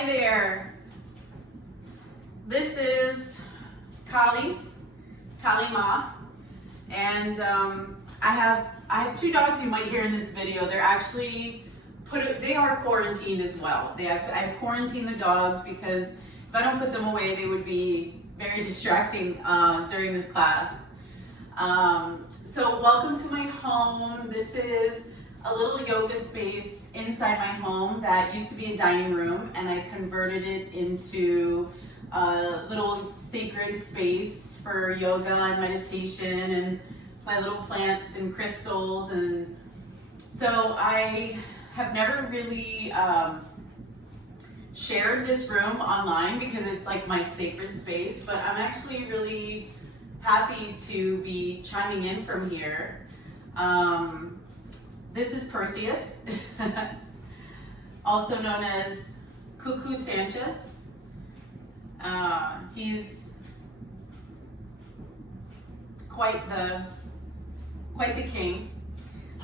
Hi there. This is Kali Ma, and I have two dogs you might hear in this video. They're actually they are quarantined as well. I've quarantined the dogs because if I don't put them away, they would be very distracting during this class. So welcome to my home. This is a little yoga space inside my home that used to be a dining room, and I converted it into a little sacred space for yoga and meditation and my little plants and crystals. And so I have never really shared this room online because it's like my sacred space, but I'm actually really happy to be chiming in from here. This is Perseus, also known as Cuckoo Sanchez. He's quite the king,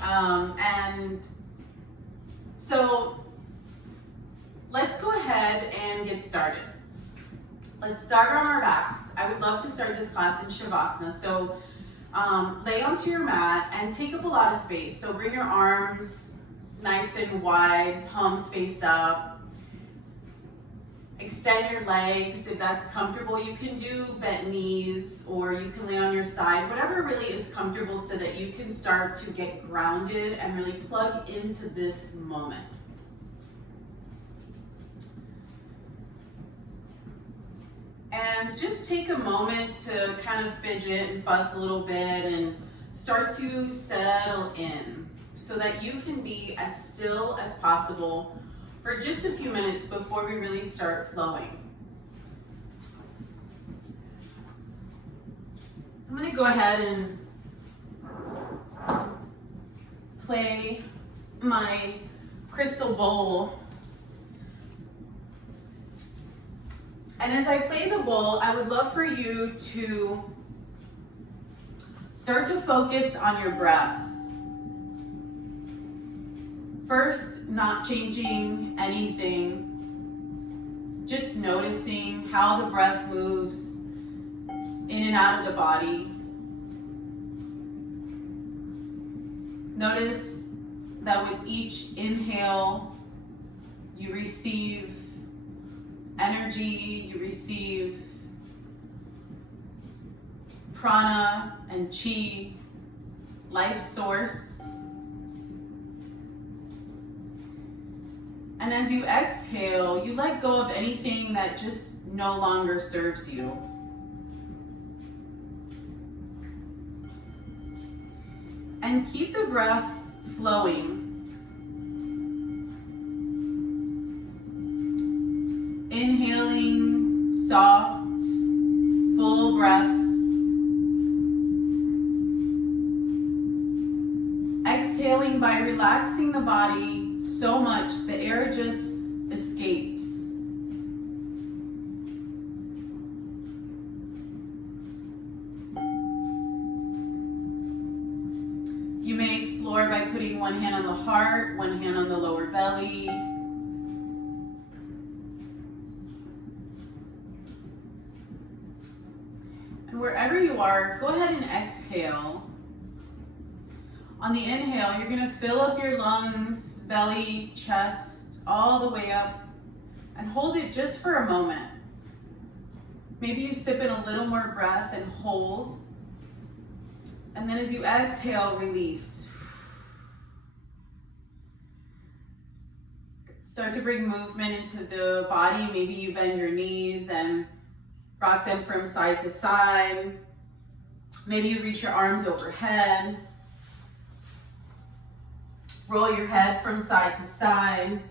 and so let's go ahead and get started. Let's start on our backs. I would love to start this class in Shavasana. So lay onto your mat and take up a lot of space. So bring your arms nice and wide, palms face up. Extend your legs if that's comfortable. You can do bent knees, or you can lay on your side, whatever really is comfortable, so that you can start to get grounded and really plug into this moment. And just take a moment to kind of fidget and fuss a little bit and start to settle in so that you can be as still as possible for just a few minutes before we really start flowing. I'm going to go ahead and play my crystal bowl. And as I play the bowl, I would love for you to start to focus on your breath. First, not changing anything, just noticing how the breath moves in and out of the body. Notice that with each inhale, you receive energy, you receive prana and chi, life source. And as you exhale, you let go of anything that just no longer serves you. And keep the breath flowing. Inhaling soft, full breaths. Exhaling by relaxing the body so much the air just escapes. You may explore by putting one hand on the heart, one hand on the lower belly. And wherever you are, go ahead and exhale. On the inhale, you're going to fill up your lungs, belly, chest, all the way up, and hold it just for a moment. Maybe you sip in a little more breath and hold. And then as you exhale, release. Start to bring movement into the body. Maybe you bend your knees and rock them from side to side. Maybe you reach your arms overhead. Roll your head from side to side.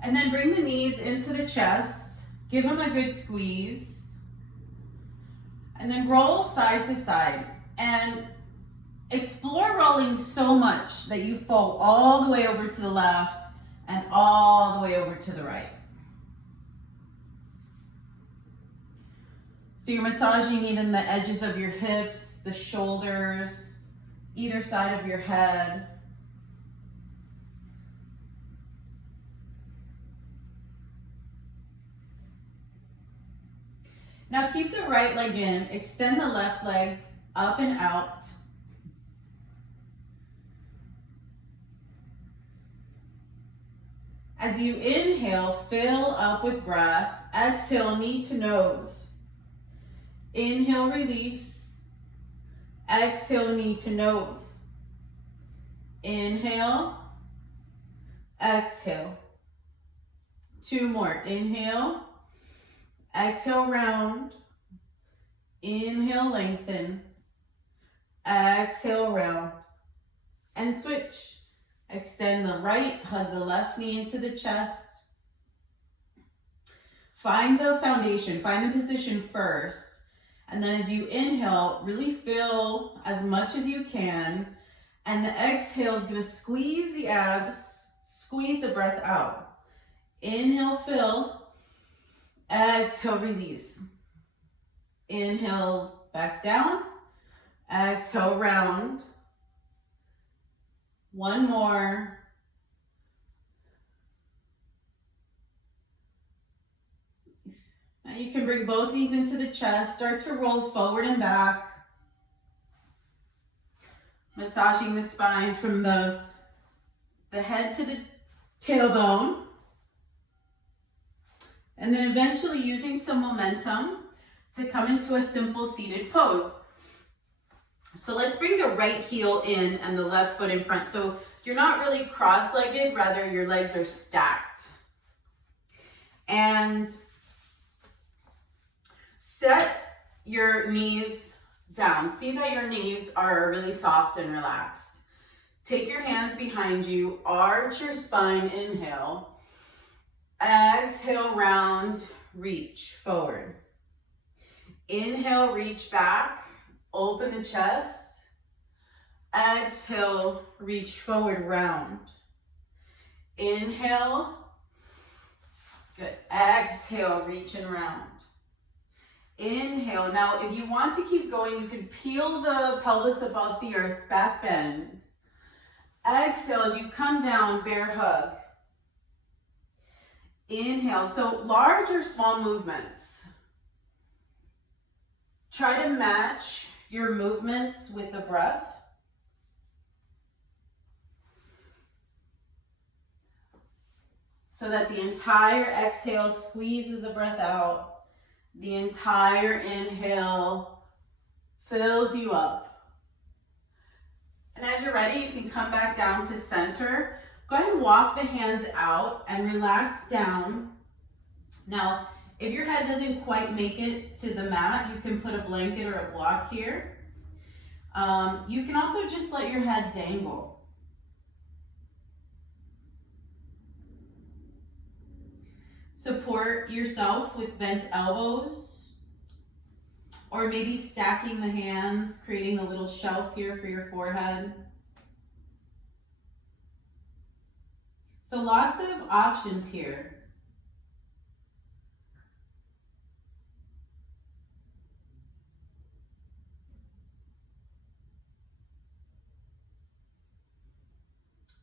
And then bring the knees into the chest. Give them a good squeeze. And then roll side to side. And explore rolling so much that you fall all the way over to the left and all the way over to the right. So you're massaging even the edges of your hips, the shoulders, either side of your head. Now keep the right leg in, extend the left leg up and out. As you inhale, fill up with breath. Exhale, knee to nose. Inhale, release. Exhale, knee to nose. Inhale. Exhale. 2 more. Inhale. Exhale, round. Inhale, lengthen. Exhale, round. And switch. Extend the right, hug the left knee into the chest. Find the foundation, find the position first. And then as you inhale, really fill as much as you can. And the exhale is gonna squeeze the abs, squeeze the breath out. Inhale, fill. Exhale, release. Inhale, back down. Exhale, round. 1 more. Now you can bring both knees into the chest. Start to roll forward and back. Massaging the spine from the head to the tailbone. And then eventually using some momentum to come into a simple seated pose. So let's bring the right heel in and the left foot in front. So you're not really cross-legged, rather your legs are stacked. And set your knees down. See that your knees are really soft and relaxed. Take your hands behind you, arch your spine, inhale. Exhale, round, reach forward. Inhale, reach back. Open the chest. Exhale, reach forward, round. Inhale. Good. Exhale, reach and round. Inhale. Now, if you want to keep going, you can peel the pelvis above the earth, back bend. Exhale as you come down, bear hug. Inhale. So large or small movements. Try to match your movements with the breath. So that the entire exhale squeezes the breath out. The entire inhale fills you up. And as you're ready, you can come back down to center. Go ahead and walk the hands out and relax down. Now, if your head doesn't quite make it to the mat, you can put a blanket or a block here. You can also just let your head dangle. Support yourself with bent elbows, or maybe stacking the hands, creating a little shelf here for your forehead. So lots of options here.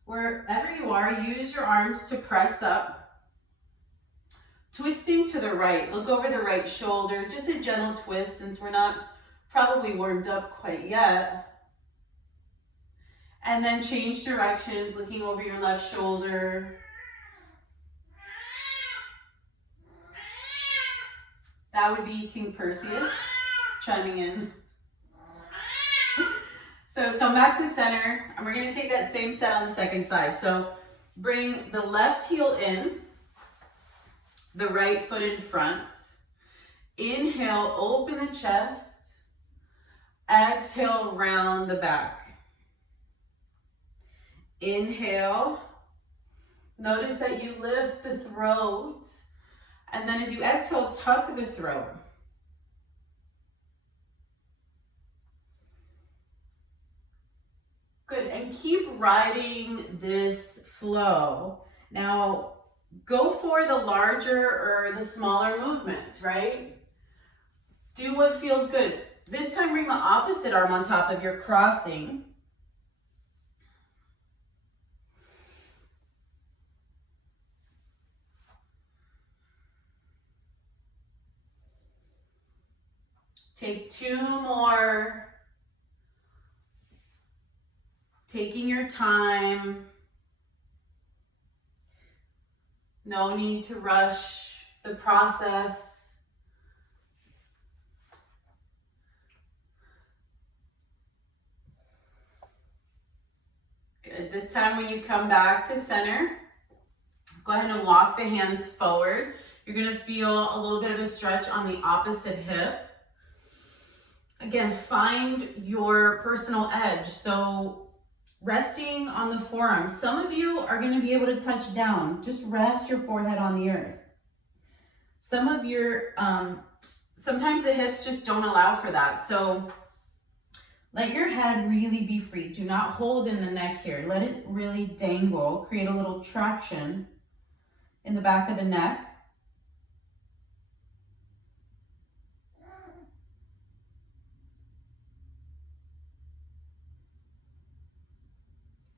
Wherever you are, use your arms to press up. Twisting to the right, look over the right shoulder, just a gentle twist since we're not probably warmed up quite yet. And then change directions, looking over your left shoulder. That would be King Perseus chiming in. So come back to center, and we're gonna take that same set on the second side. So bring the left heel in, the right foot in front. Inhale, open the chest. Exhale, round the back. Inhale. Notice that you lift the throat. And then as you exhale, tuck the throat. Good, and keep riding this flow. Now, go for the larger or the smaller movements, right? Do what feels good. This time, bring the opposite arm on top of your crossing. Take 2 more. Taking your time. No need to rush the process. Good. This time when you come back to center, go ahead and walk the hands forward. You're going to feel a little bit of a stretch on the opposite hip. Again, find your personal edge. So resting on the forearm. Some of you are going to be able to touch down. Just rest your forehead on the earth. Some of your, sometimes the hips just don't allow for that. So let your head really be free. Do not hold in the neck here. Let it really dangle. Create a little traction in the back of the neck.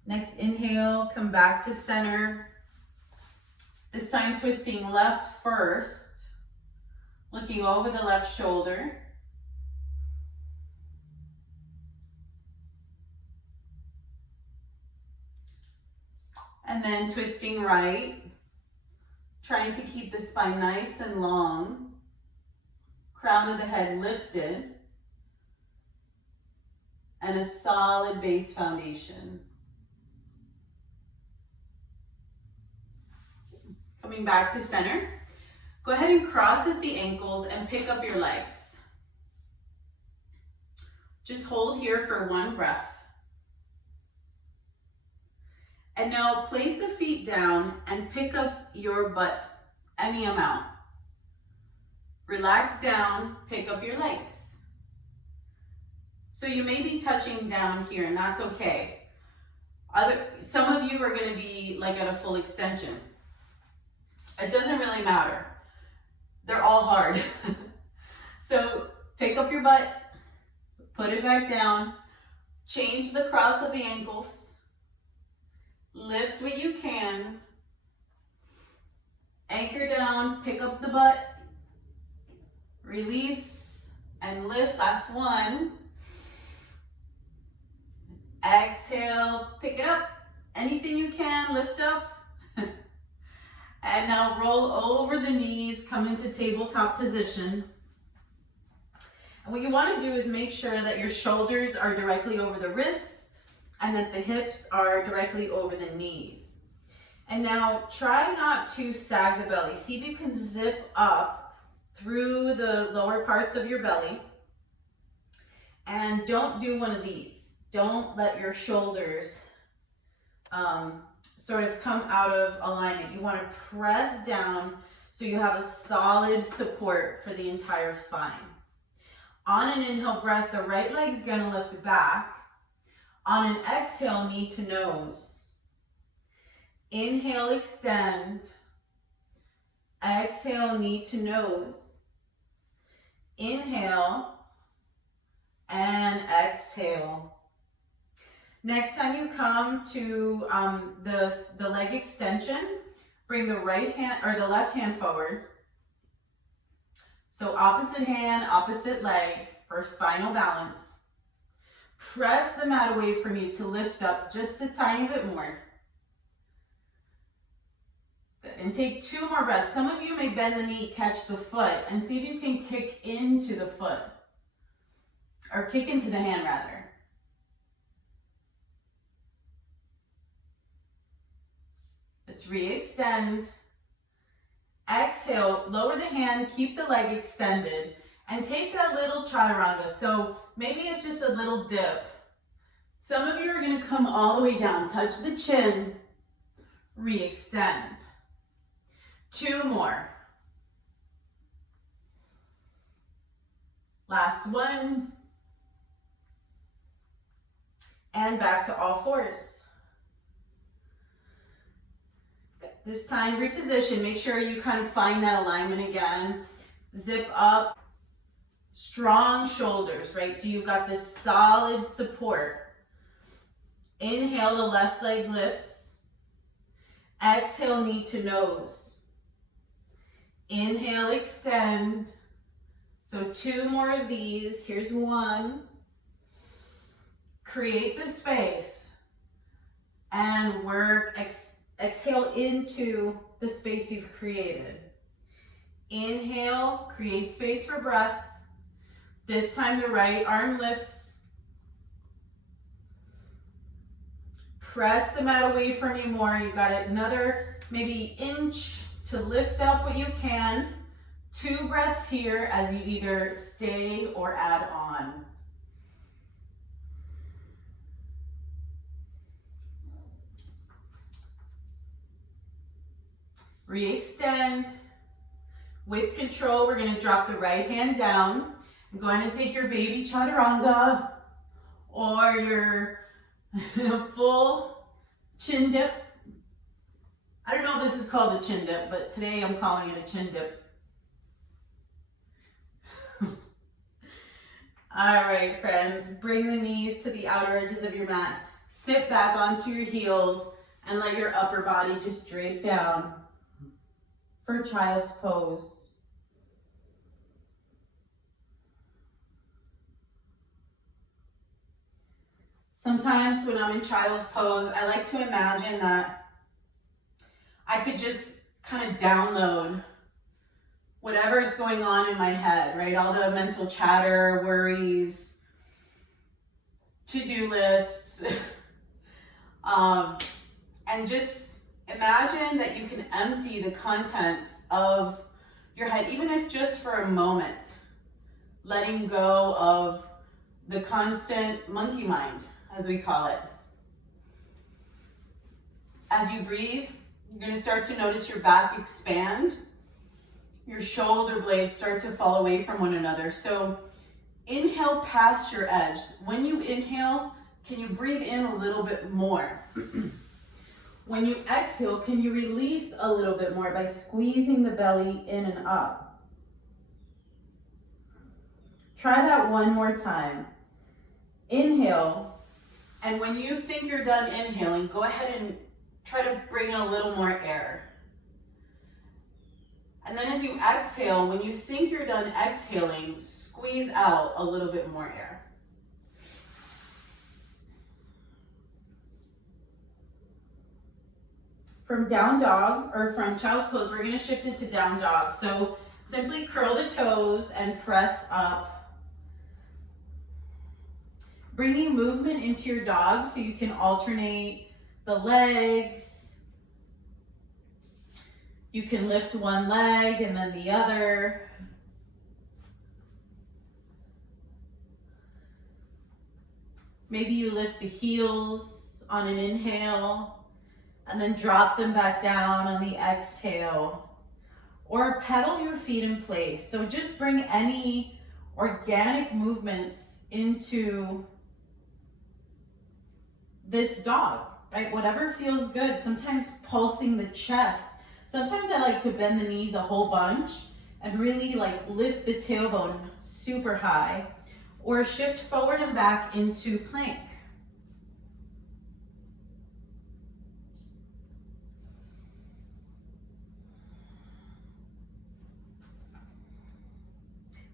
Next inhale, come back to center. This time twisting left first, looking over the left shoulder. And then twisting right, trying to keep the spine nice and long. Crown of the head lifted. And a solid base foundation. Coming back to center, go ahead and cross at the ankles and pick up your legs. Just hold here for 1 breath. And now place the feet down and pick up your butt, any amount. Relax down, pick up your legs. So you may be touching down here, and that's okay. Some of you are going to be like at a full extension. It doesn't really matter. They're all hard. So pick up your butt, put it back down, change the cross of the ankles, lift what you can, anchor down, pick up the butt, release, and lift. Last one. Exhale, pick it up. Anything you can, lift up. And now roll over the knees, come into tabletop position. And what you want to do is make sure that your shoulders are directly over the wrists and that the hips are directly over the knees. And now try not to sag the belly. See if you can zip up through the lower parts of your belly. And don't do one of these. Don't let your shoulders sort of come out of alignment. You want to press down so you have a solid support for the entire spine. On an inhale breath, the right leg's going to lift back. On an exhale, knee to nose. Inhale, extend. Exhale, knee to nose. Inhale and exhale. Next time you come to the leg extension, bring the right hand or the left hand forward. So opposite hand, opposite leg for spinal balance. Press the mat away from you to lift up just a tiny bit more. Good. And take 2 more breaths. Some of you may bend the knee, catch the foot, and see if you can kick into the foot. Or kick into the hand rather. Let's re-extend. Exhale, lower the hand, keep the leg extended, and take that little chaturanga. So maybe it's just a little dip. Some of you are going to come all the way down. Touch the chin, re-extend. 2 more. Last one. And back to all fours. This time, reposition. Make sure you kind of find that alignment again. Zip up. Strong shoulders, right? So you've got this solid support. Inhale, the left leg lifts. Exhale, knee to nose. Inhale, extend. So 2 more of these. Here's 1. Create the space and work, exhale into the space you've created. Inhale, create space for breath. This time the right arm lifts. Press the mat away from you more. You've got another maybe inch to lift up what you can. 2 breaths here as you either stay or add on. Re-extend. With control, we're going to drop the right hand down. I'm going to take your baby chaturanga or your full chin dip. I don't know if this is called a chin dip, but today I'm calling it a chin dip. All right, friends, bring the knees to the outer edges of your mat. Sit back onto your heels and let your upper body just drape down for child's pose. Sometimes when I'm in child's pose, I like to imagine that I could just kind of download whatever's going on in my head, right? All the mental chatter, worries, to-do lists, and just imagine that you can empty the contents of your head, even if just for a moment, letting go of the constant monkey mind, as we call it. As you breathe, you're going to start to notice your back expand. Your shoulder blades start to fall away from one another. So inhale past your edge. When you inhale, can you breathe in a little bit more? When you exhale, can you release a little bit more by squeezing the belly in and up? Try that one more time. Inhale, and when you think you're done inhaling, go ahead and try to bring in a little more air. And then as you exhale, when you think you're done exhaling, squeeze out a little bit more air. From down dog, or from child's pose, we're going to shift into down dog. So simply curl the toes and press up. Bringing movement into your dog so you can alternate the legs. You can lift one leg and then the other. Maybe you lift the heels on an inhale and then drop them back down on the exhale. Or pedal your feet in place. So just bring any organic movements into this dog, right? Whatever feels good. Sometimes pulsing the chest. Sometimes I like to bend the knees a whole bunch and really lift the tailbone super high, or shift forward and back into plank.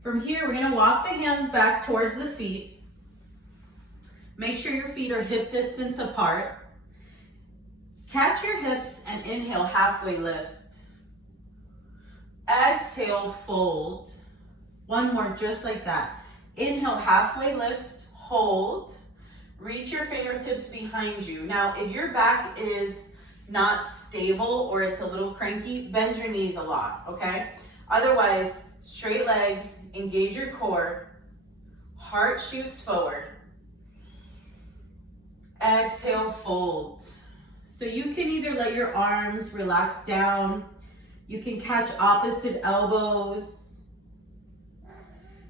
From here, we're going to walk the hands back towards the feet. Make sure your feet are hip distance apart. Catch your hips and inhale, halfway lift. Exhale, fold. One more, just like that. Inhale, halfway lift, hold. Reach your fingertips behind you. Now, if your back is not stable or it's a little cranky, bend your knees a lot, okay? Otherwise, straight legs, engage your core, heart shoots forward. Exhale, fold. So you can either let your arms relax down, you can catch opposite elbows.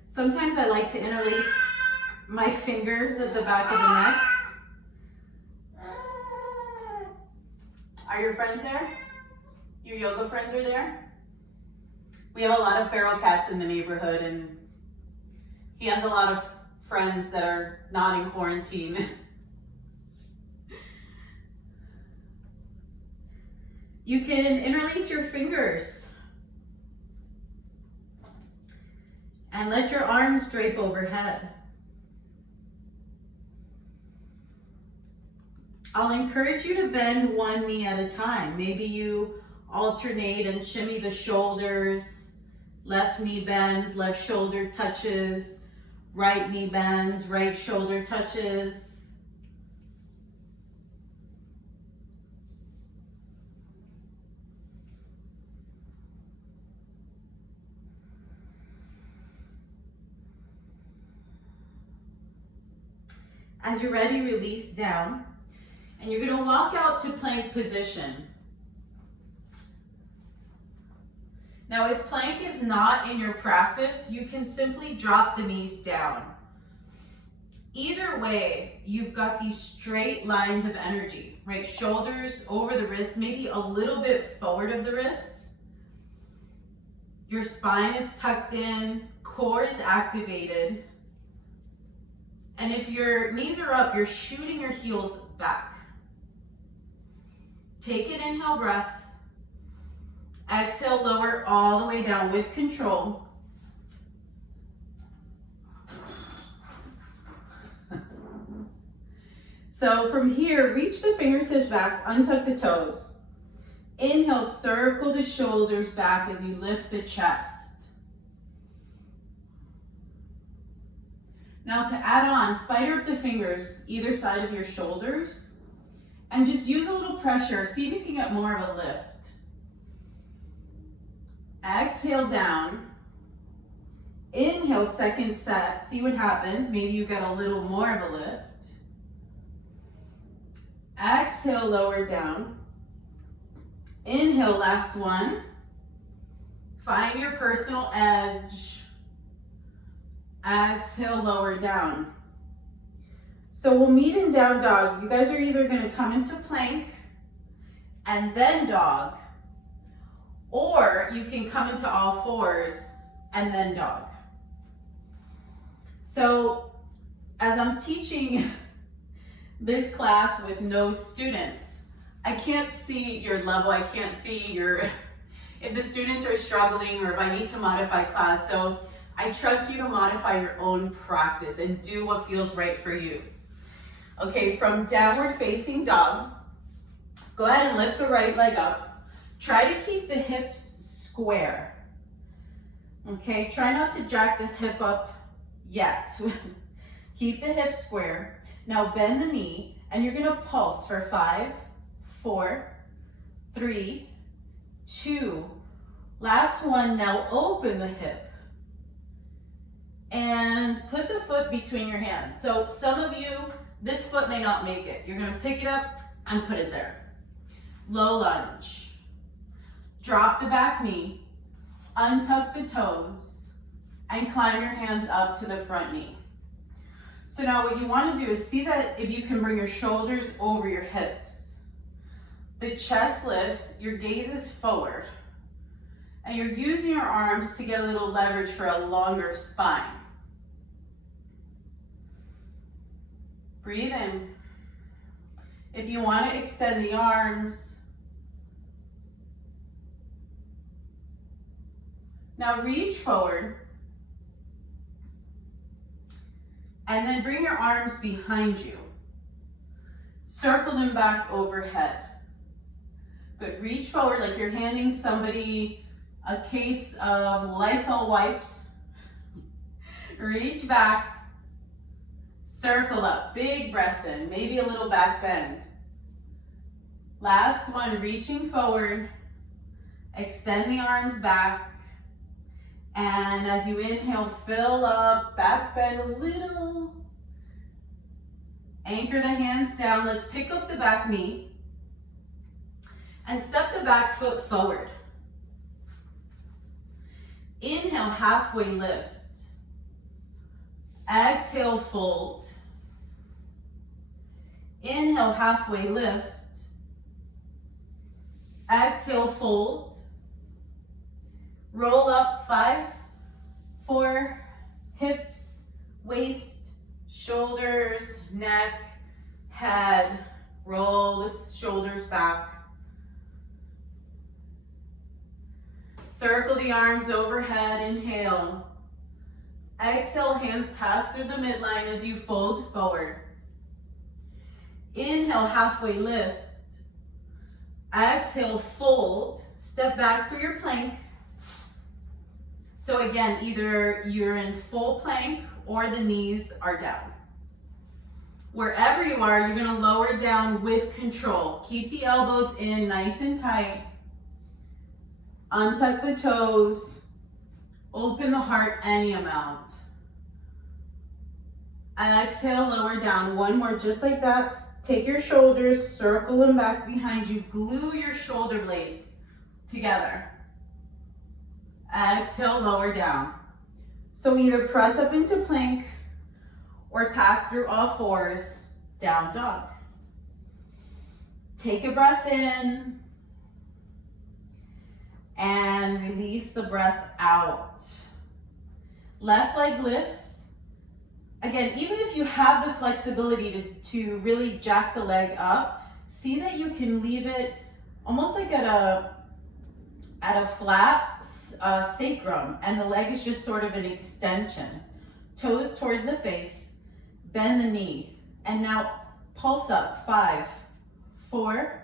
Sometimes I like to interlace my fingers at the back of the neck. Are your friends there? Your yoga friends are there? We have a lot of feral cats in the neighborhood, and he has a lot of friends that are not in quarantine. You can interlace your fingers And let your arms drape overhead. I'll encourage you to bend one knee at a time. Maybe you alternate and shimmy the shoulders. Left knee bends, left shoulder touches. Right knee bends, right shoulder touches. As you're ready, release down. And you're going to walk out to plank position. Now, if plank is not in your practice, you can simply drop the knees down. Either way, you've got these straight lines of energy, right? Shoulders over the wrists, maybe a little bit forward of the wrists. Your spine is tucked in, core is activated. And if your knees are up, you're shooting your heels back. Take an inhale breath. Exhale, lower all the way down with control. So from here, reach the fingertips back, untuck the toes. Inhale, circle the shoulders back as you lift the chest. Now to add on, spider up the fingers either side of your shoulders and just use a little pressure. See if you can get more of a lift. Exhale down. Inhale, second set. See what happens. Maybe you get a little more of a lift. Exhale, lower down. Inhale, last one. Find your personal edge. Exhale, lower down. So we'll meet in down dog. You guys are either going to come into plank and then dog, or you can come into all fours and then dog. So as I'm teaching this class with no students, I can't see your level. I can't see if the students are struggling or if I need to modify class. So I trust you to modify your own practice and do what feels right for you. Okay, from downward facing dog, go ahead and lift the right leg up. Try to keep the hips square. Okay, try not to jack this hip up yet. Keep the hips square. Now bend the knee and you're gonna pulse for 5, 4, 3, 2. Last one, now open the hip. And put the foot between your hands. So some of you, this foot may not make it. You're gonna pick it up and put it there. Low lunge. Drop the back knee, untuck the toes, and climb your hands up to the front knee. So now what you want to do is see that if you can bring your shoulders over your hips. The chest lifts, your gaze is forward, and you're using your arms to get a little leverage for a longer spine. Breathe in. If you want to extend the arms, now reach forward and then bring your arms behind you. Circle them back overhead. Good, reach forward like you're handing somebody a case of Lysol wipes. Reach back, circle up, big breath in, maybe a little back bend. Last one, reaching forward, extend the arms back. And as you inhale, fill up, back bend a little. Anchor the hands down. Let's pick up the back knee and step the back foot forward. Inhale, halfway lift. Exhale, fold. Inhale, halfway lift. Exhale, fold. Roll up, 5, 4, hips, waist, shoulders, neck, head. Roll the shoulders back. Circle the arms overhead, inhale. Exhale, hands pass through the midline as you fold forward. Inhale, halfway lift. Exhale, fold. Step back for your plank. So again, either you're in full plank or the knees are down. Wherever you are, you're gonna lower down with control. Keep the elbows in nice and tight. Untuck the toes. Open the heart any amount. And exhale, lower down. One more, just like that. Take your shoulders, circle them back behind you. Glue your shoulder blades together. Exhale, lower down. So either press up into plank or pass through all fours, down dog. Take a breath in and release the breath out. Left leg lifts. Again, even if you have the flexibility to really jack the leg up, see that you can leave it almost like at a flat sacrum, and the leg is just sort of an extension. Toes towards the face, bend the knee, and now pulse up. 5, 4,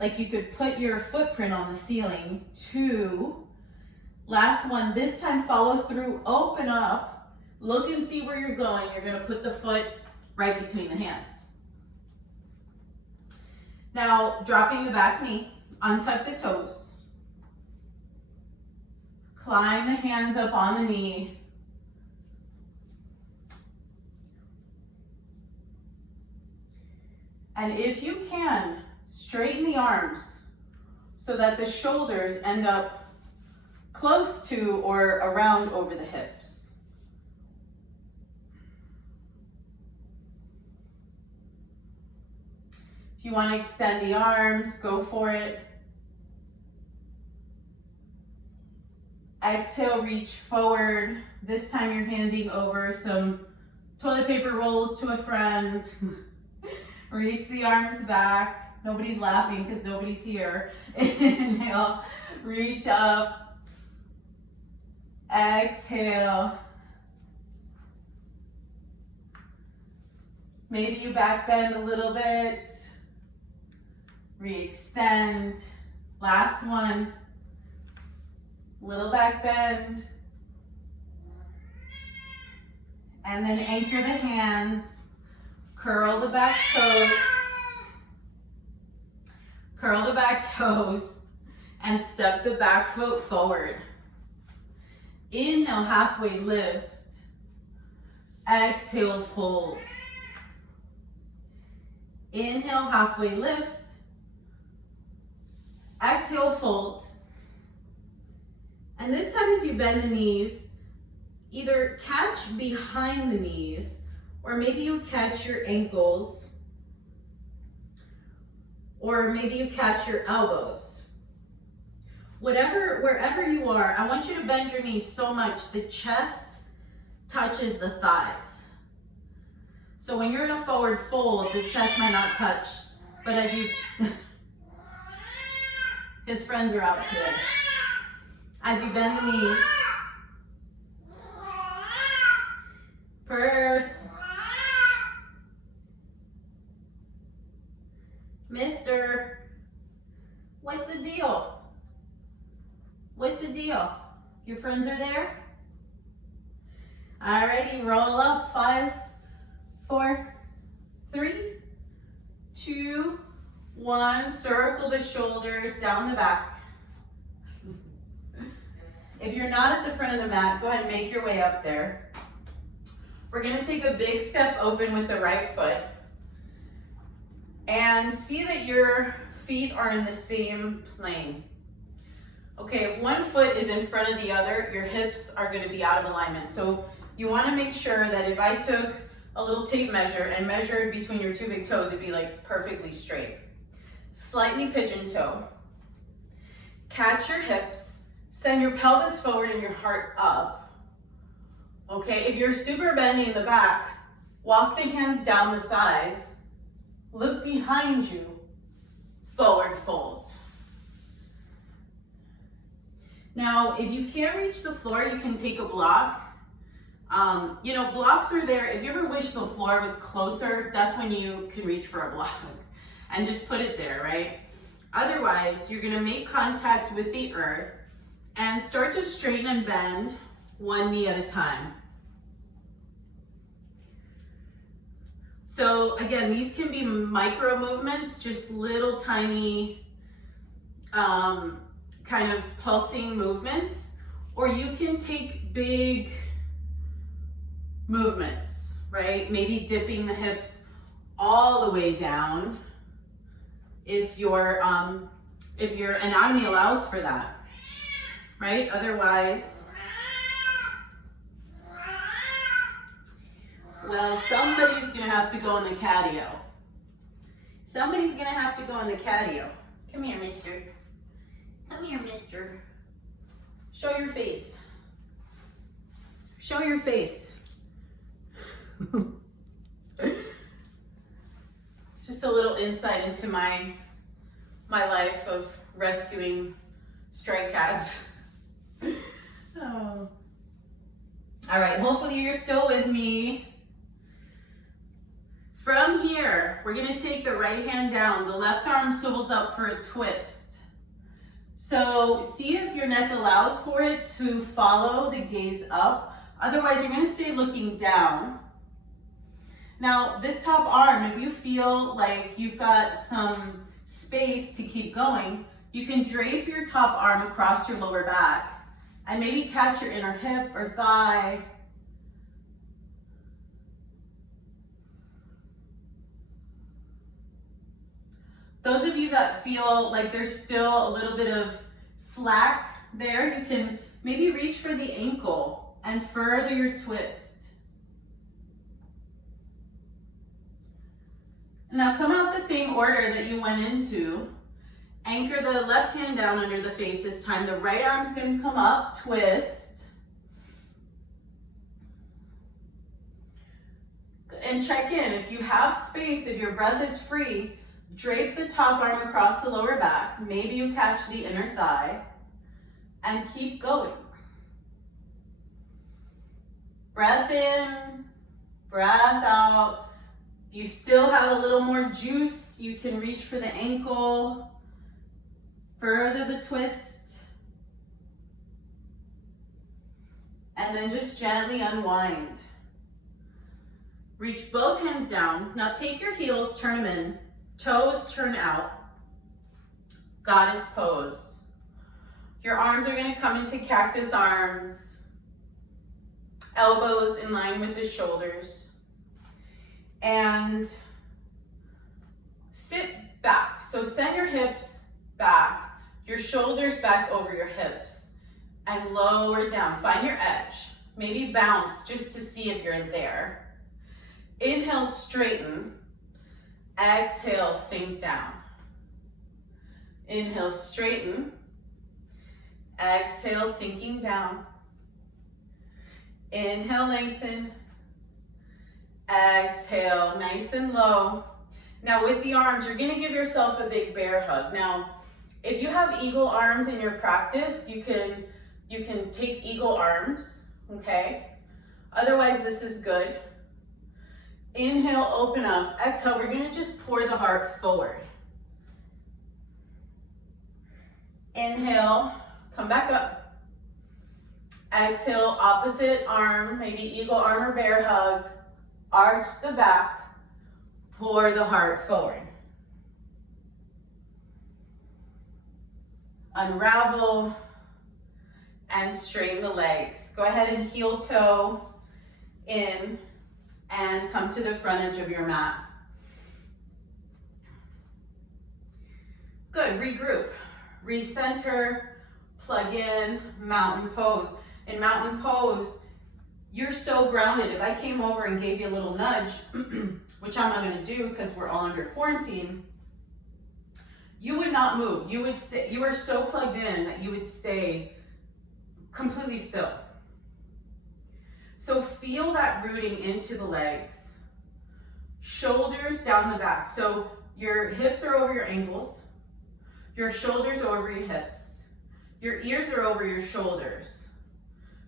like you could put your footprint on the ceiling. 2, last one. This time follow through, open up. Look and see where you're going. You're gonna put the foot right between the hands. Now, dropping the back knee, untuck the toes. Climb the hands up on the knee. And if you can, straighten the arms so that the shoulders end up close to or around over the hips. If you want to extend the arms, go for it. Exhale, reach forward. This time you're handing over some toilet paper rolls to a friend. Reach the arms back. Nobody's laughing because nobody's here. Inhale, reach up. Exhale. Maybe you back bend a little bit. Re-extend. Last one. Little back bend. And then anchor the hands. Curl the back toes. Curl the back toes. And step the back foot forward. Inhale, halfway lift. Exhale, fold. Inhale, halfway lift. Exhale, fold. And this time as you bend the knees, either catch behind the knees, or maybe you catch your ankles, or maybe you catch your elbows. Wherever you are, I want you to bend your knees so much the chest touches the thighs. So when you're in a forward fold, the chest might not touch, but as you, his friends are out today. As you bend the knees, purse, mister, what's the deal? What's the deal? Your friends are there? Alrighty, roll up. 5, 4, 3, 2, 1. Circle the shoulders down the back. If you're not at the front of the mat, go ahead and make your way up there. We're gonna take a big step open with the right foot. And see that your feet are in the same plane. Okay, if one foot is in front of the other, your hips are gonna be out of alignment. So you wanna make sure that if I took a little tape measure and measured between your 2 big toes, it'd be like perfectly straight. Slightly pigeon toe. Catch your hips. Send your pelvis forward and your heart up. Okay, if you're super bendy in the back, walk the hands down the thighs. Look behind you. Forward fold. Now, if you can't reach the floor, you can take a block. You know, blocks are there. If you ever wish the floor was closer, that's when you can reach for a block and just put it there, right? Otherwise, you're gonna make contact with the earth and start to straighten and bend one knee at a time. So again, these can be micro movements, just little tiny kind of pulsing movements, or you can take big movements, right? Maybe dipping the hips all the way down if your anatomy allows for that, right? Otherwise, well, somebody's gonna have to go in the catio. Somebody's gonna have to go in the catio. Come here, mister. Come here, mister. Show your face. Show your face. It's just a little insight into my life of rescuing stray cats. Oh. All right, hopefully you're still with me. From here, we're gonna take the right hand down. The left arm swivels up for a twist. So see if your neck allows for it to follow the gaze up. Otherwise, you're gonna stay looking down. Now, this top arm, if you feel like you've got some space to keep going, you can drape your top arm across your lower back and maybe catch your inner hip or thigh. Those of you that feel like there's still a little bit of slack there, you can maybe reach for the ankle and further your twist. Now come out the same order that you went into. Anchor the left hand down under the face this time. The right arm's gonna come up, twist. And check in. If you have space, if your breath is free, drape the top arm across the lower back. Maybe you catch the inner thigh and keep going. Breath in, breath out. You still have a little more juice. You can reach for the ankle, further the twist, and then just gently unwind. Reach both hands down. Now take your heels, turn them in. Toes turn out. Goddess pose. Your arms are gonna come into cactus arms. Elbows in line with the shoulders. And sit back. So send your hips back, your shoulders back over your hips, and lower down. Find your edge. Maybe bounce just to see if you're there. Inhale, straighten. Exhale, sink down. Inhale, straighten. Exhale, sinking down. Inhale, lengthen. Exhale, nice and low. Now with the arms, you're gonna give yourself a big bear hug. Now, if you have eagle arms in your practice, you can take eagle arms, okay? Otherwise, this is good. Inhale, open up. Exhale, we're gonna just pour the heart forward. Inhale, come back up. Exhale, opposite arm, maybe eagle arm or bear hug. Arch the back, pour the heart forward. Unravel and straighten the legs. Go ahead and heel toe in and come to the front edge of your mat. Good, regroup, recenter, plug in, mountain pose. In mountain pose, you're so grounded. If I came over and gave you a little nudge, which I'm not gonna do because we're all under quarantine, you would not move. You would stay, you are so plugged in that you would stay completely still. So feel that rooting into the legs. Shoulders down the back. So your hips are over your ankles. Your shoulders are over your hips. Your ears are over your shoulders.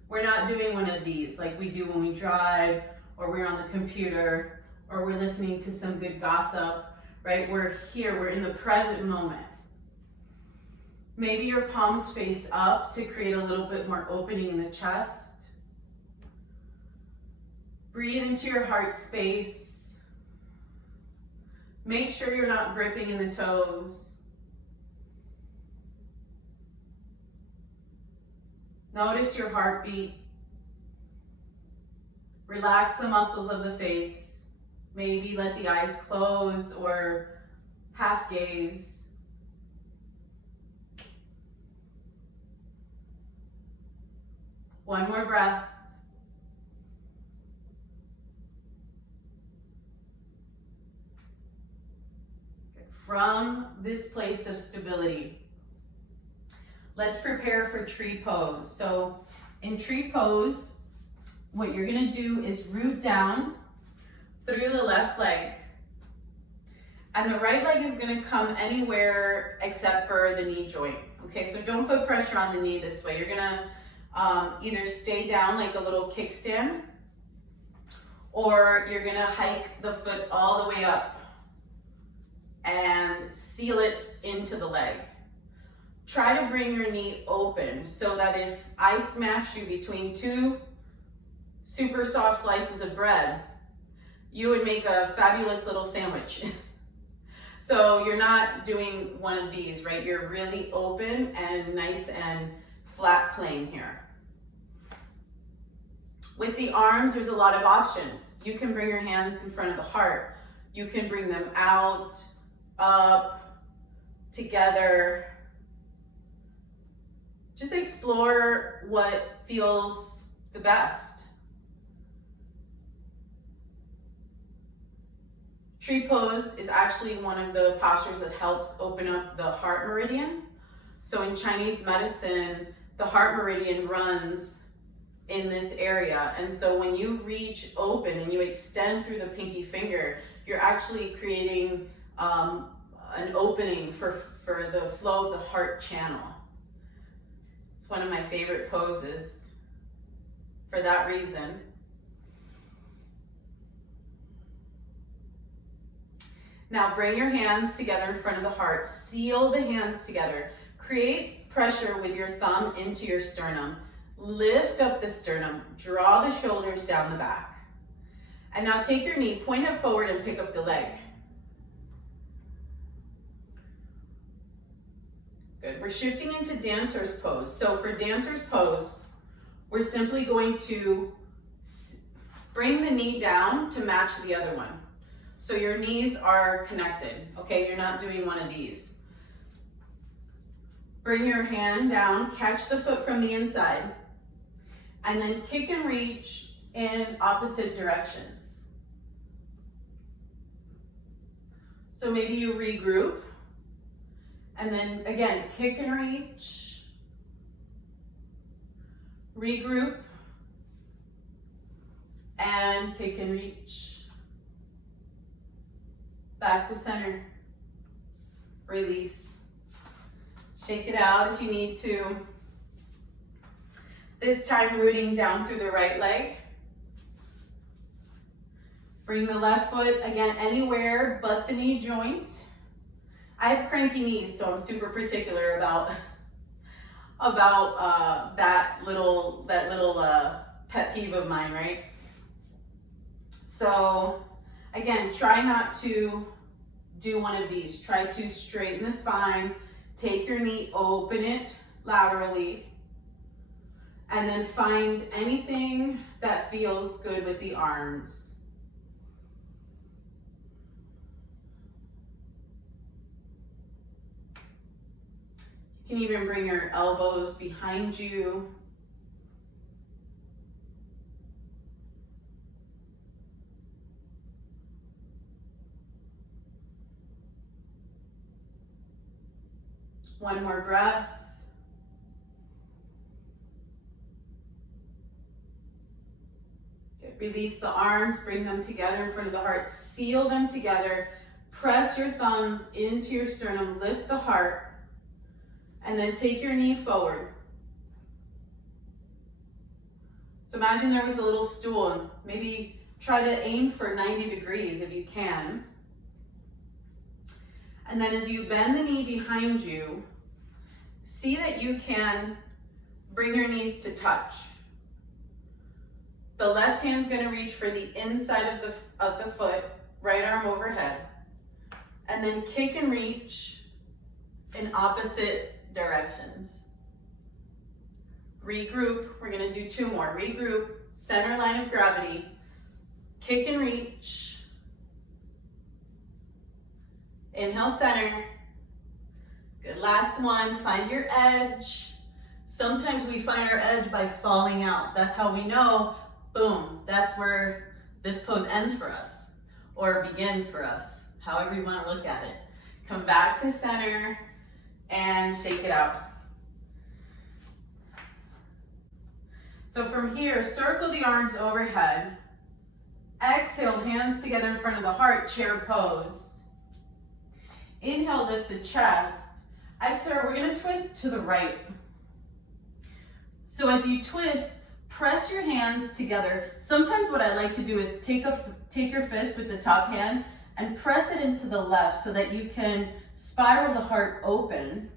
We're not doing one of these like we do when we drive, or we're on the computer, or we're listening to some good gossip, right? We're here, we're in the present moment. Maybe your palms face up to create a little bit more opening in the chest. Breathe into your heart space. Make sure you're not gripping in the toes. Notice your heartbeat. Relax the muscles of the face. Maybe let the eyes close or half gaze. One more breath. From this place of stability, let's prepare for tree pose. So in tree pose, what you're gonna do is root down through the left leg. And the right leg is gonna come anywhere except for the knee joint. Okay, so don't put pressure on the knee this way. You're gonna either stay down like a little kickstand, or you're gonna hike the foot all the way up and seal it into the leg. Try to bring your knee open so that if I smashed you between two super soft slices of bread, you would make a fabulous little sandwich. So you're not doing one of these, right? You're really open and nice and flat plane here. With the arms, there's a lot of options. You can bring your hands in front of the heart. You can bring them out, up, together. Just explore what feels the best. Tree pose is actually one of the postures that helps open up the heart meridian. So in Chinese medicine, the heart meridian runs in this area. And so when you reach open and you extend through the pinky finger, you're actually creating an opening for the flow of the heart channel. It's one of my favorite poses for that reason. Now bring your hands together in front of the heart. Seal the hands together. Create pressure with your thumb into your sternum. Lift up the sternum. Draw the shoulders down the back. And now take your knee, point it forward, and pick up the leg. Good. We're shifting into dancer's pose. So for dancer's pose, we're simply going to bring the knee down to match the other one. So your knees are connected, okay? You're not doing one of these. Bring your hand down, catch the foot from the inside, and then kick and reach in opposite directions. So maybe you regroup, and then again, kick and reach, regroup, and kick and reach. Back to center. Release. Shake it out if you need to. This time rooting down through the right leg. Bring the left foot, again, anywhere but the knee joint. I have cranky knees, so I'm super particular about that little pet peeve of mine, right? So again, try not to do one of these. Try to straighten the spine, take your knee, open it laterally, and then find anything that feels good with the arms. You can even bring your elbows behind you. One more breath. Good. Release the arms, bring them together in front of the heart, seal them together, press your thumbs into your sternum, lift the heart, and then take your knee forward. So imagine there was a little stool, and maybe try to aim for 90 degrees if you can. And then as you bend the knee behind you, see that you can bring your knees to touch. The left hand's gonna reach for the inside of the foot, right arm overhead. And then kick and reach in opposite directions. Regroup, we're gonna do 2 more. Regroup, center line of gravity, kick and reach. Inhale, center. Good, last one, find your edge. Sometimes we find our edge by falling out. That's how we know, boom, that's where this pose ends for us, or begins for us, however you wanna look at it. Come back to center and shake it out. So from here, circle the arms overhead. Exhale, hands together in front of the heart, chair pose. Inhale, lift the chest. Exhale, we're gonna twist to the right. So as you twist, press your hands together. Sometimes what I like to do is take your fist with the top hand and press it into the left so that you can spiral the heart open.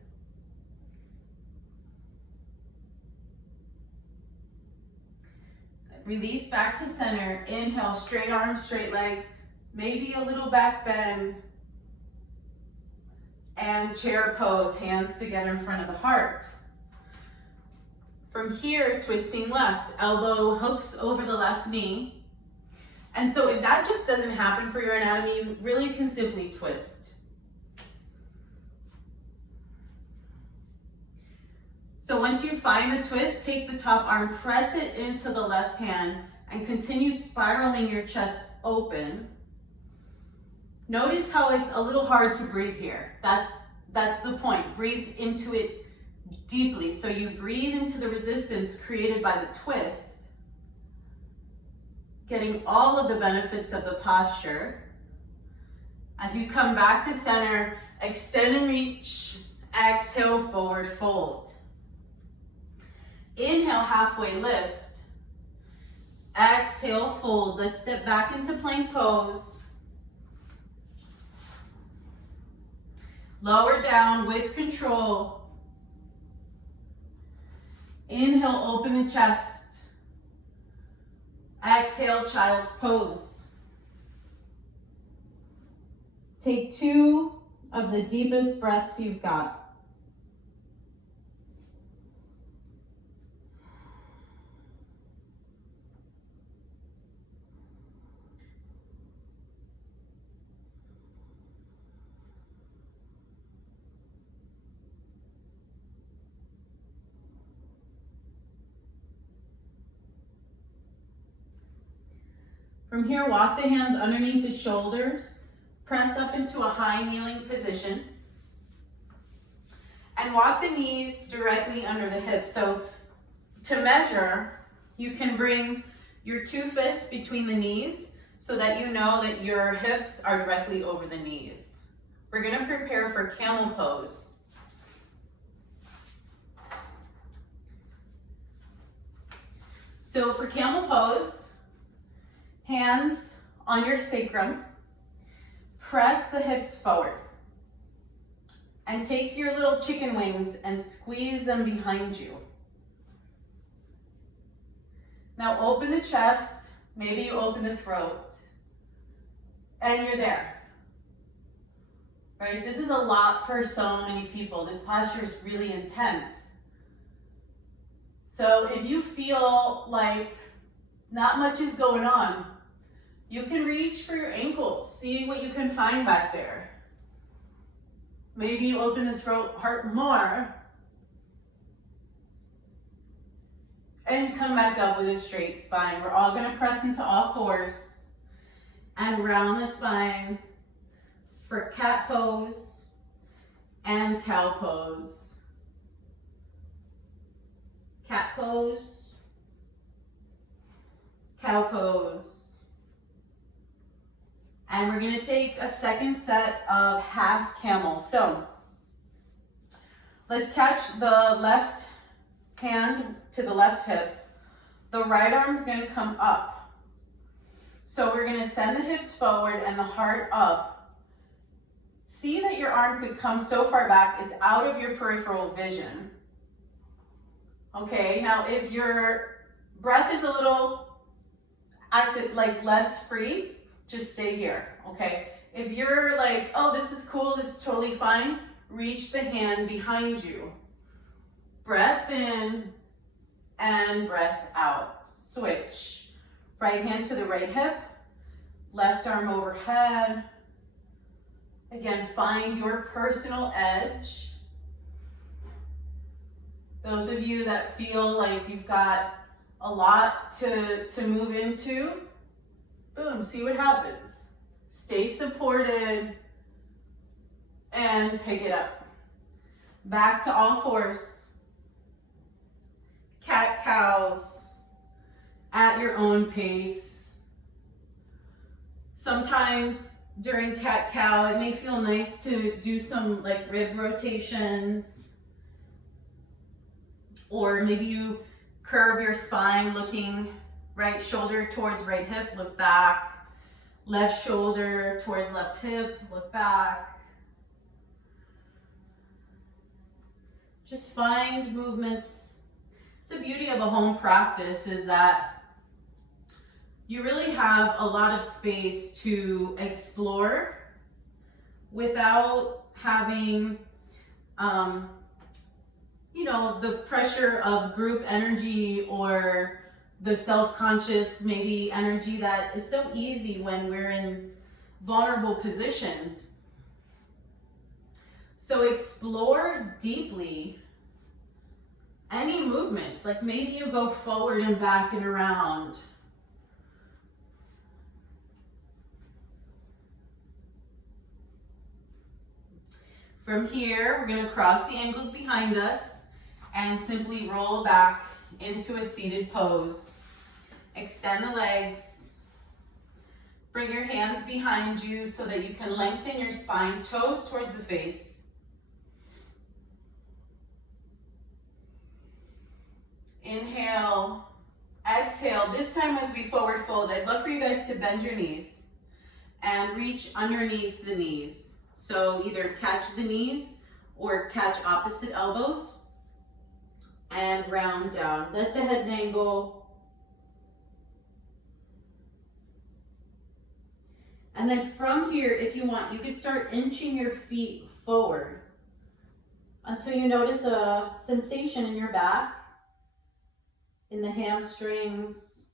Release back to center. Inhale, straight arms, straight legs, maybe a little back bend. And chair pose, hands together in front of the heart. From here, twisting left, elbow hooks over the left knee. And so if that just doesn't happen for your anatomy, you really can simply twist. So once you find the twist, take the top arm, press it into the left hand, and continue spiraling your chest open. Notice how it's a little hard to breathe here. That's the point. Breathe into it deeply. So you breathe into the resistance created by the twist, getting all of the benefits of the posture. As you come back to center, extend and reach, exhale, forward fold. Inhale, halfway lift. Exhale, fold. Let's step back into plank pose. Lower down with control. Inhale, open the chest. Exhale, child's pose. Take 2 of the deepest breaths you've got. From here, walk the hands underneath the shoulders, press up into a high kneeling position, and walk the knees directly under the hips. So to measure, you can bring your 2 fists between the knees so that you know that your hips are directly over the knees. We're gonna prepare for camel pose. So for camel pose, hands on your sacrum, press the hips forward, and take your little chicken wings and squeeze them behind you. Now open the chest, maybe you open the throat, and you're there. Right? This is a lot for so many people. This posture is really intense. So if you feel like not much is going on, you can reach for your ankles. See what you can find back there. Maybe you open the throat, heart more. And come back up with a straight spine. We're all gonna press into all fours and round the spine for cat pose and cow pose. Cat pose, cow pose. And we're gonna take a second set of half camel. So let's catch the left hand to the left hip. the right arm's gonna come up. So we're gonna send the hips forward and the heart up. See that your arm could come so far back, it's out of your peripheral vision. Okay, now if your breath is a little active, like less free, just stay here, okay? If you're like, oh, this is cool, this is totally fine, reach the hand behind you. Breath in and breath out. Switch. Right hand to the right hip, left arm overhead. Again, find your personal edge. Those of you that feel like you've got a lot to move into, boom, see what happens. Stay supported and pick it up. Back to all fours. Cat cows at your own pace. Sometimes during cat cow, it may feel nice to do some like rib rotations. Or maybe you curve your spine looking right shoulder towards right hip, look back. Left shoulder towards left hip, look back. Just find movements. It's the beauty of a home practice is that you really have a lot of space to explore without having the pressure of group energy or the self-conscious maybe energy that is so easy when we're in vulnerable positions. So explore deeply any movements, like maybe you go forward and back and around. From here, we're gonna cross the ankles behind us and simply roll back into a seated pose. Extend the legs. Bring your hands behind you so that you can lengthen your spine, toes towards the face. Inhale, exhale. This time as we forward fold, I'd love for you guys to bend your knees and reach underneath the knees. So either catch the knees or catch opposite elbows and round down. Let the head angle. And then from here, if you want, you can start inching your feet forward until you notice a sensation in your back, in the hamstrings.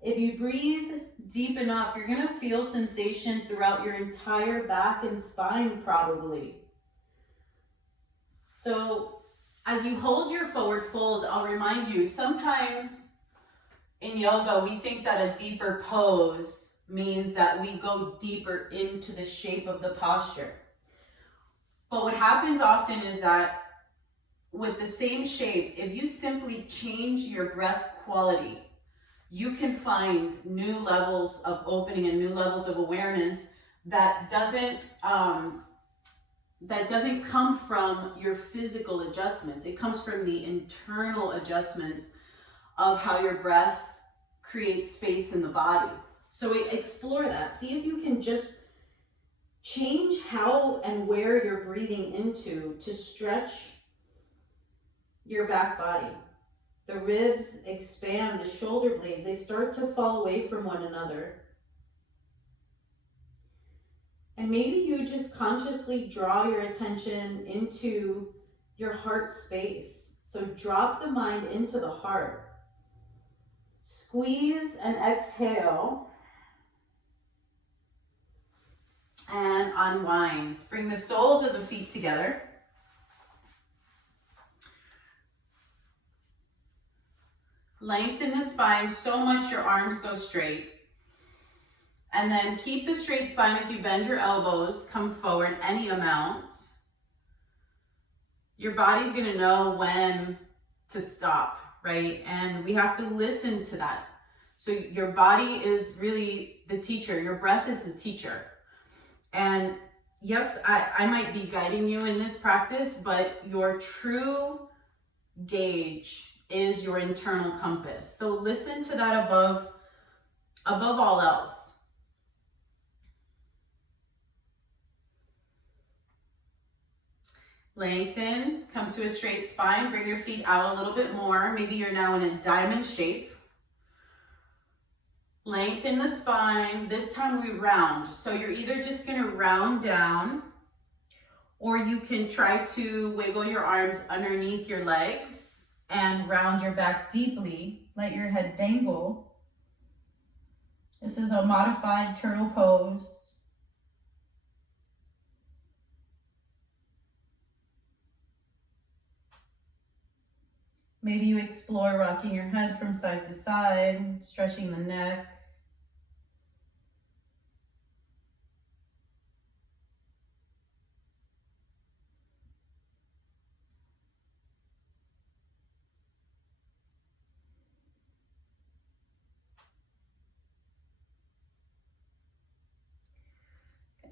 If you breathe deep enough, you're gonna feel sensation throughout your entire back and spine probably. So as you hold your forward fold, I'll remind you, sometimes in yoga, we think that a deeper pose means that we go deeper into the shape of the posture. But what happens often is that with the same shape, if you simply change your breath quality, you can find new levels of opening and new levels of awareness that doesn't come from your physical adjustments. It comes from the internal adjustments of how your breath creates space in the body. So explore that. See if you can just change how and where you're breathing into to stretch your back body. The ribs expand, the shoulder blades, they start to fall away from one another. And maybe you just consciously draw your attention into your heart space. So drop the mind into the heart. Squeeze and exhale. And unwind. Bring the soles of the feet together. Lengthen the spine so much your arms go straight. And then keep the straight spine as you bend your elbows, come forward any amount. Your body's gonna know when to stop, right? And we have to listen to that. So your body is really the teacher, your breath is the teacher. And yes, I might be guiding you in this practice, but your true gauge is your internal compass. So listen to that above all else. Lengthen, come to a straight spine, bring your feet out a little bit more. Maybe you're now in a diamond shape. Lengthen the spine. This time we round. So you're either just gonna round down, or you can try to wiggle your arms underneath your legs and round your back deeply. Let your head dangle. This is a modified turtle pose. Maybe you explore rocking your head from side to side, stretching the neck.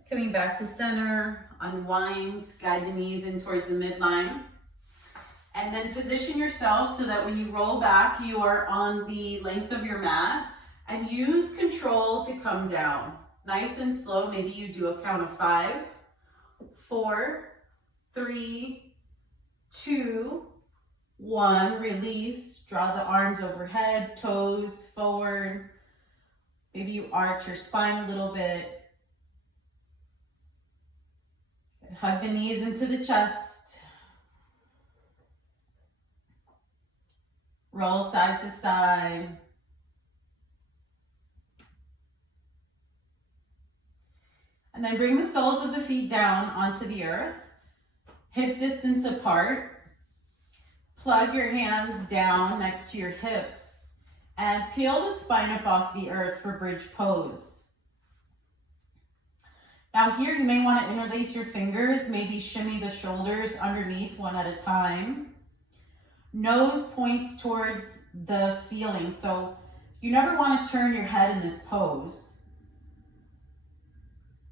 Coming back to center, unwind, guide the knees in towards the midline. And then position yourself so that when you roll back, you are on the length of your mat, and use control to come down. Nice and slow. Maybe you do a count of 5, 4, 3, 2, 1. Release. Draw the arms overhead, toes forward. Maybe you arch your spine a little bit. Hug the knees into the chest. Roll side to side. And then bring the soles of the feet down onto the earth, hip distance apart. Plug your hands down next to your hips and peel the spine up off the earth for bridge pose. Now here you may want to interlace your fingers, maybe shimmy the shoulders underneath one at a time. Nose points towards the ceiling, so you never want to turn your head in this pose.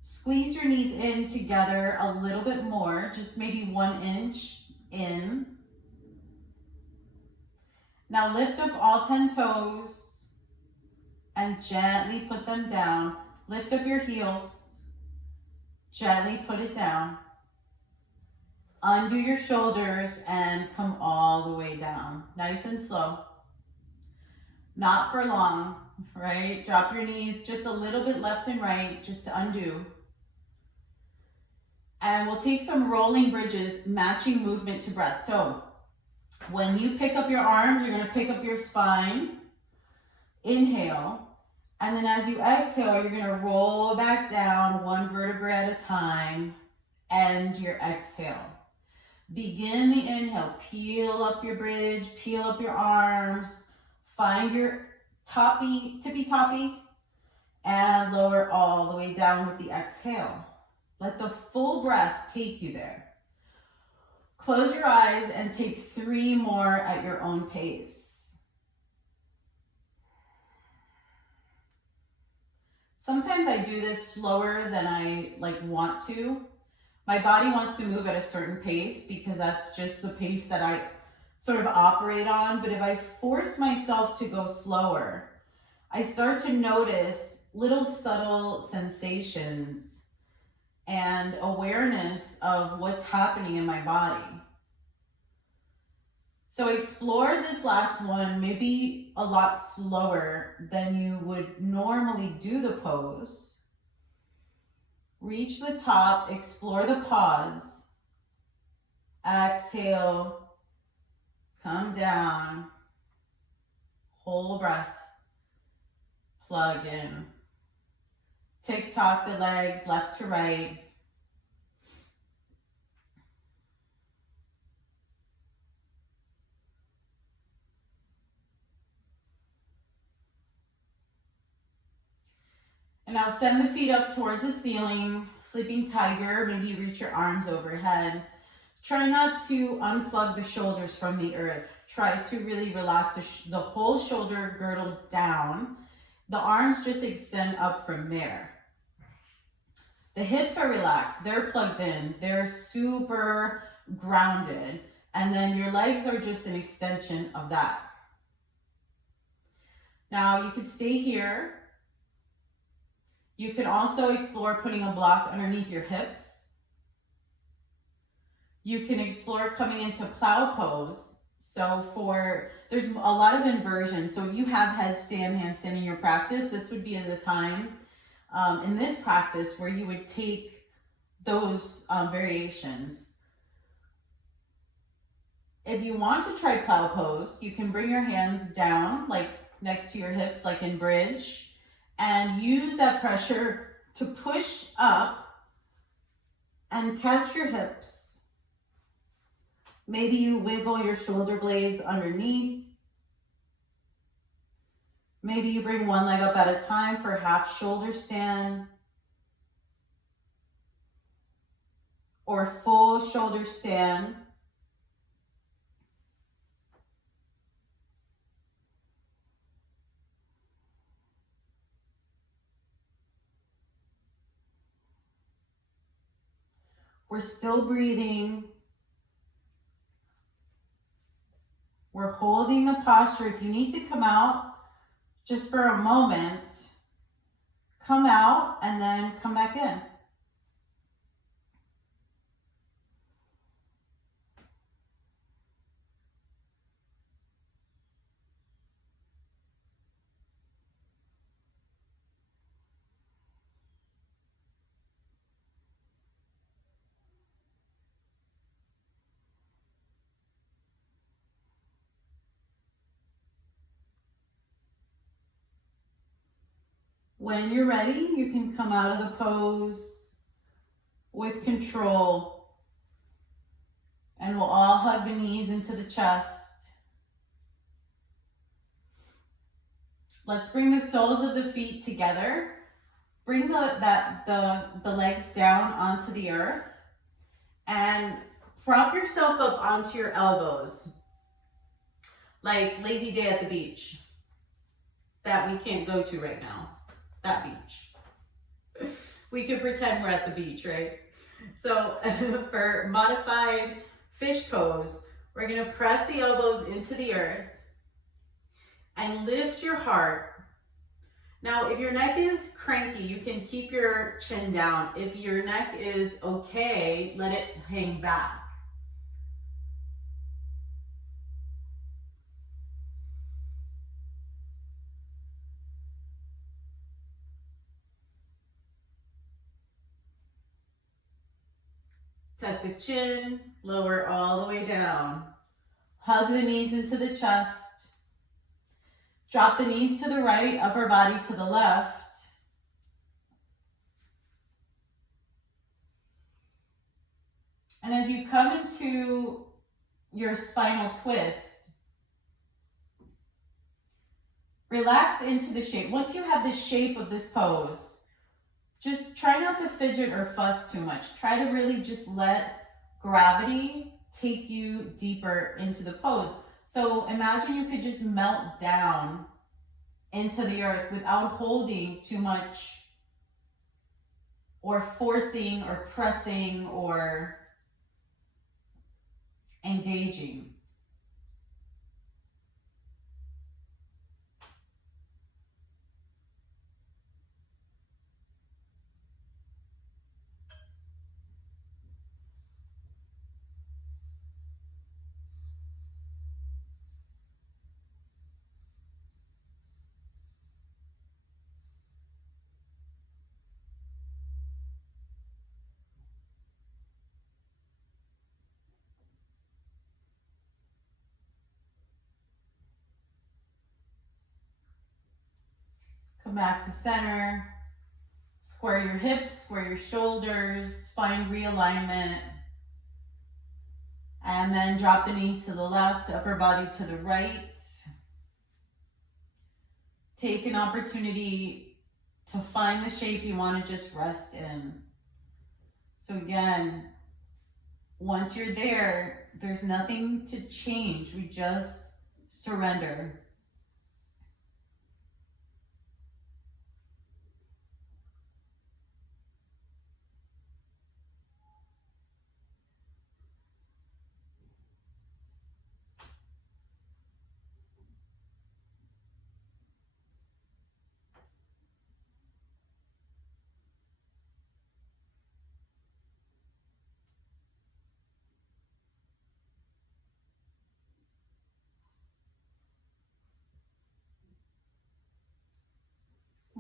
Squeeze your knees in together a little bit more, just maybe 1 inch in. Now lift up all 10 toes and gently put them down. Lift up your heels, gently put it down. Undo your shoulders and come all the way down. Nice and slow. Not for long, right? Drop your knees just a little bit left and right, just to undo. And we'll take some rolling bridges, matching movement to breath. So when you pick up your arms, you're gonna pick up your spine. Inhale. And then as you exhale, you're gonna roll back down 1 vertebra at a time. End your exhale. Begin the inhale, peel up your bridge, peel up your arms, find your tippy toppy, and lower all the way down with the exhale. Let the full breath take you there. Close your eyes and take 3 more at your own pace. Sometimes I do this slower than I want to. My body wants to move at a certain pace because that's just the pace that I sort of operate on. But if I force myself to go slower, I start to notice little subtle sensations and awareness of what's happening in my body. So explore this last one, maybe a lot slower than you would normally do the pose. Reach the top, explore the pause. Exhale, come down, whole breath, plug in. Tick-tock the legs left to right. And now send the feet up towards the ceiling, sleeping tiger. Maybe you reach your arms overhead. Try not to unplug the shoulders from the earth. Try to really relax the whole shoulder girdle down. The arms just extend up from there. The hips are relaxed. They're plugged in. They're super grounded. And then your legs are just an extension of that. Now you could stay here. You can also explore putting a block underneath your hips. You can explore coming into plow pose. So there's a lot of inversion. So if you have headstand, handstand in your practice, this would be the time in this practice where you would take those variations. If you want to try plow pose, you can bring your hands down, like next to your hips, like in bridge, and use that pressure to push up and catch your hips. Maybe you wiggle your shoulder blades underneath. Maybe you bring one leg up at a time for half shoulder stand or full shoulder stand. We're still breathing. We're holding the posture. If you need to come out just for a moment, come out and then come back in. When you're ready, you can come out of the pose with control. And we'll all hug the knees into the chest. Let's bring the soles of the feet together. Bring the legs down onto the earth. And prop yourself up onto your elbows. Like lazy day at the beach. That we can't go to right now. That beach. We could pretend we're at the beach, right? So for modified fish pose, we're gonna press the elbows into the earth and lift your heart. Now, if your neck is cranky, you can keep your chin down. If your neck is okay, let it hang back. Tuck the chin, lower all the way down. Hug the knees into the chest. Drop the knees to the right, upper body to the left. And as you come into your spinal twist, relax into the shape. Once you have the shape of this pose, just try not to fidget or fuss too much. Try to really just let gravity take you deeper into the pose. So imagine you could just melt down into the earth without holding too much or forcing or pressing or engaging. Come back to center. Square your hips, square your shoulders, spine realignment. And then drop the knees to the left, upper body to the right. Take an opportunity to find the shape you want to just rest in. So again, once you're there, there's nothing to change. We just surrender.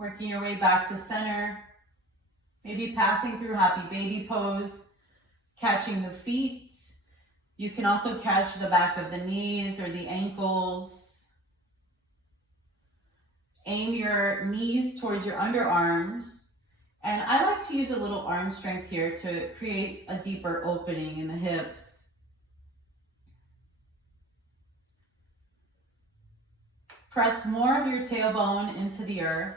Working your way back to center. Maybe passing through happy baby pose, catching the feet. You can also catch the back of the knees or the ankles. Aim your knees towards your underarms. And I like to use a little arm strength here to create a deeper opening in the hips. Press more of your tailbone into the earth.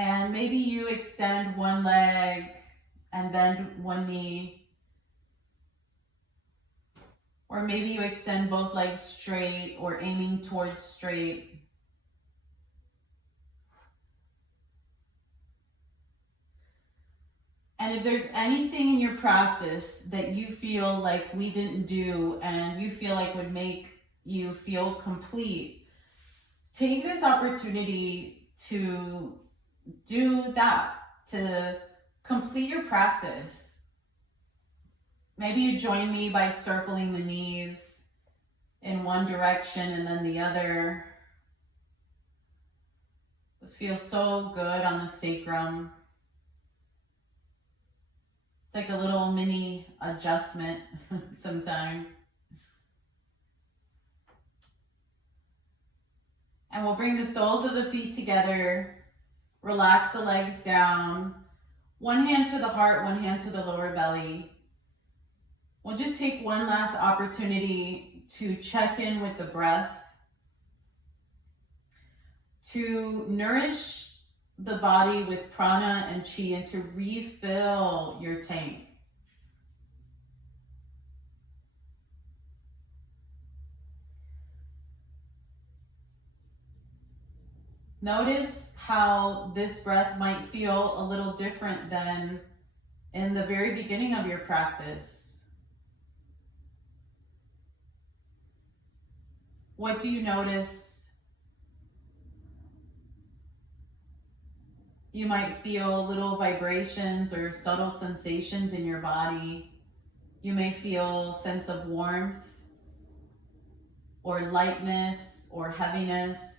And maybe you extend one leg and bend one knee. Or maybe you extend both legs straight or aiming towards straight. And if there's anything in your practice that you feel like we didn't do and you feel like would make you feel complete, take this opportunity to do that, to complete your practice. Maybe you join me by circling the knees in one direction and then the other. This feels so good on the sacrum. It's like a little mini adjustment sometimes. And we'll bring the soles of the feet together. Relax the legs down. One hand to the heart, one hand to the lower belly. We'll just take one last opportunity to check in with the breath, to nourish the body with prana and chi, and to refill your tank. Notice how this breath might feel a little different than in the very beginning of your practice. What do you notice? You might feel little vibrations or subtle sensations in your body. You may feel a sense of warmth or lightness or heaviness.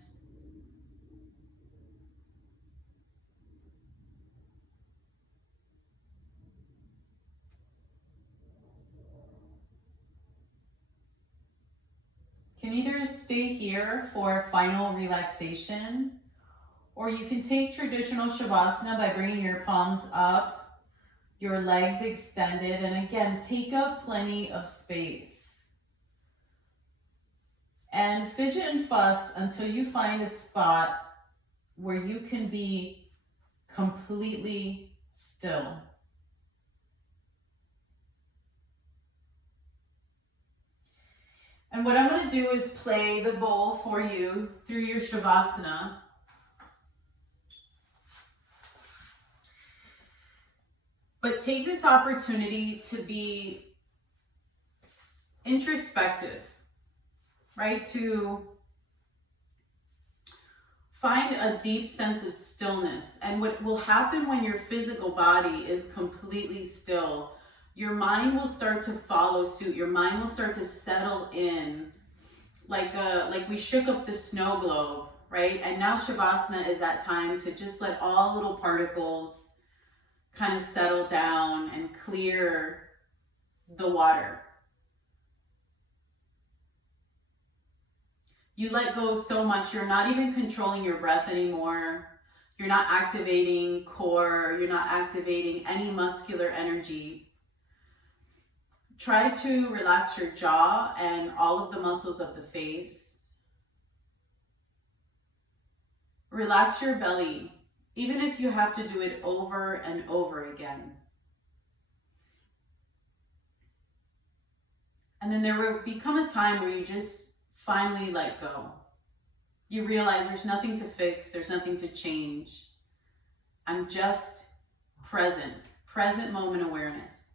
You can either stay here for final relaxation, or you can take traditional Shavasana by bringing your palms up, your legs extended, and again, take up plenty of space. And fidget and fuss until you find a spot where you can be completely still. And what I'm going to do is play the bowl for you through your Shavasana. But take this opportunity to be introspective, right? To find a deep sense of stillness. And what will happen when your physical body is completely still, your mind will start to follow suit. Your mind will start to settle in like we shook up the snow globe, right? And now Shavasana is that time to just let all little particles kind of settle down and clear the water. You let go so much, you're not even controlling your breath anymore. You're not activating core, you're not activating any muscular energy. Try to relax your jaw and all of the muscles of the face. Relax your belly, even if you have to do it over and over again. And then there will become a time where you just finally let go. You realize there's nothing to fix, there's nothing to change. I'm just present moment awareness.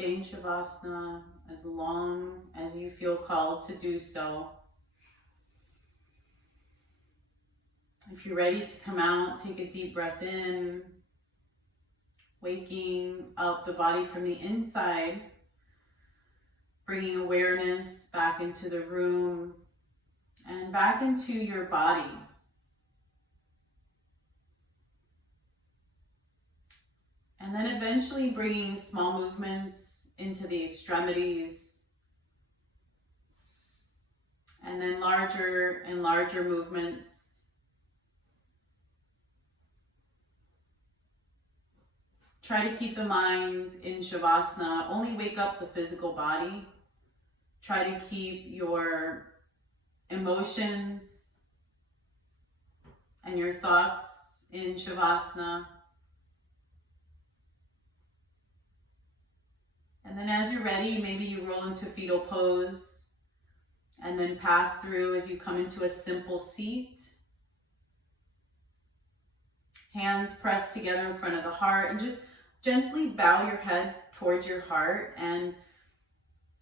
Stay in Shavasana as long as you feel called to do so. If you're ready to come out, take a deep breath in, waking up the body from the inside, bringing awareness back into the room and back into your body. And then eventually bringing small movements into the extremities, and then larger and larger movements. Try to keep the mind in Shavasana. Only wake up the physical body. Try to keep your emotions and your thoughts in Shavasana. And then as you're ready, maybe you roll into fetal pose and then pass through as you come into a simple seat. Hands pressed together in front of the heart, and just gently bow your head towards your heart. And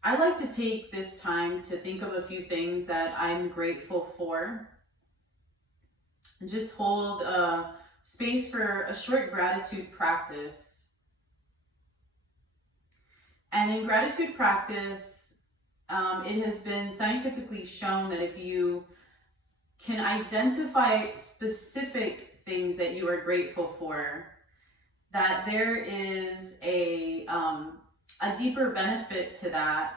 I like to take this time to think of a few things that I'm grateful for. And just hold space for a short gratitude practice. And in gratitude practice, it has been scientifically shown that if you can identify specific things that you are grateful for, that there is a deeper benefit to that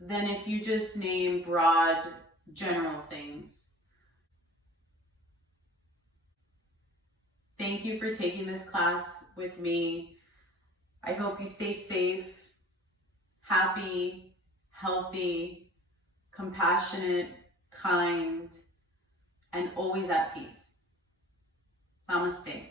than if you just name broad, general things. Thank you for taking this class with me. I hope you stay safe, happy, healthy, compassionate, kind, and always at peace. Namaste.